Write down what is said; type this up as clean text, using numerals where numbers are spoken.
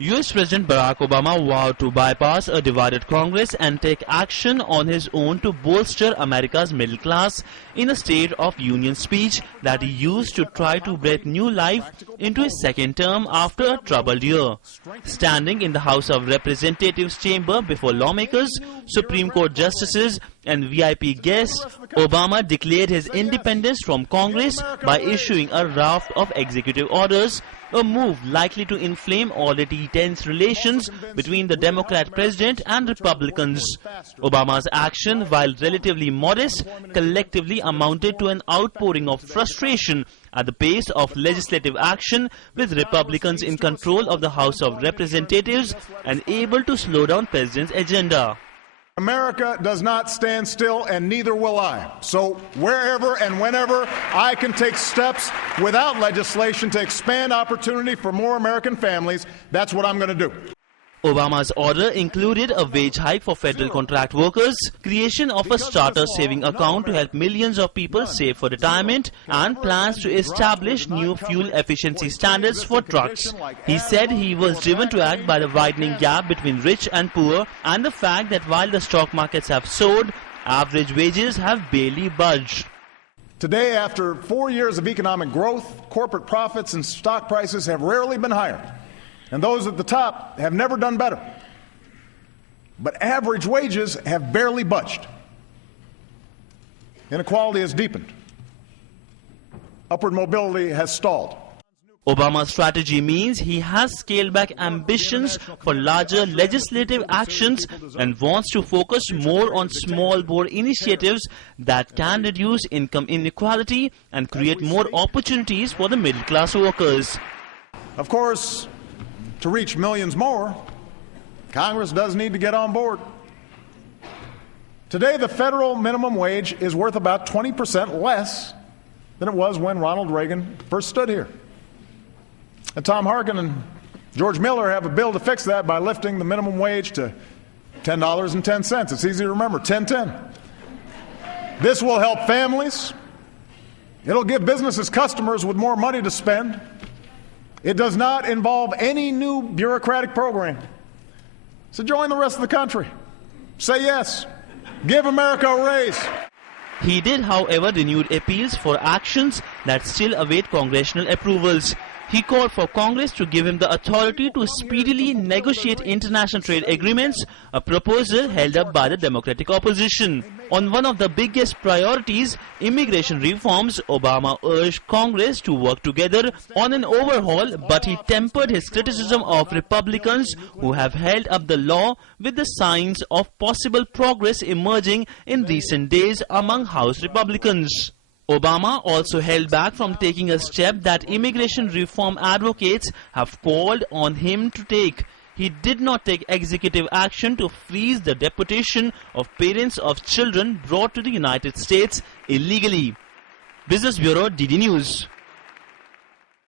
US President Barack Obama vowed to bypass a divided Congress and take action on his own to bolster America's middle class in a State of Union speech that he used to try to breathe new life into his second term after a troubled year. Standing in the House of Representatives chamber before lawmakers, Supreme Court justices and VIP guests, Obama declared his independence from Congress by issuing a raft of executive orders, a move likely to inflame already tense relations between the Democrat president and Republicans. Obama's action, while relatively modest, collectively amounted to an outpouring of frustration at the pace of legislative action, with Republicans in control of the House of Representatives and able to slow down President's agenda. America does not stand still, and neither will I. So wherever and whenever I can take steps without legislation to expand opportunity for more American families, that's what I'm going to do. Obama's order included a wage hike for federal contract workers, creation of a starter saving account to help millions of people save for retirement, and plans to establish new fuel efficiency standards for trucks. He said he was driven to act by the widening gap between rich and poor and the fact that while the stock markets have soared, average wages have barely budged. Today, after 4 years of economic growth, corporate profits and stock prices have rarely been higher, and those at the top have never done better. But average wages have barely budged. Inequality has deepened. Upward mobility has stalled. Obama's strategy means he has scaled back ambitions for larger legislative actions and wants to focus more on small-bore initiatives that can reduce income inequality and create more opportunities for the middle-class workers. Of course, to reach millions more, Congress does need to get on board. Today, the federal minimum wage is worth about 20% less than it was when Ronald Reagan first stood here. And Tom Harkin and George Miller have a bill to fix that by lifting the minimum wage to $10.10. It's easy to remember, 10-10. This will help families. It'll give businesses customers with more money to spend. It does not involve any new bureaucratic program. So join the rest of the country. Say yes. Give America a raise. He did, however, renewed appeals for actions that still await congressional approvals. He called for Congress to give him the authority to speedily negotiate international trade agreements, a proposal held up by the Democratic opposition. On one of the biggest priorities, immigration reforms, Obama urged Congress to work together on an overhaul, but he tempered his criticism of Republicans who have held up the law with the signs of possible progress emerging in recent days among House Republicans. Obama also held back from taking a step that immigration reform advocates have called on him to take. He did not take executive action to freeze the deportation of parents of children brought to the United States illegally. Business Bureau, DD News.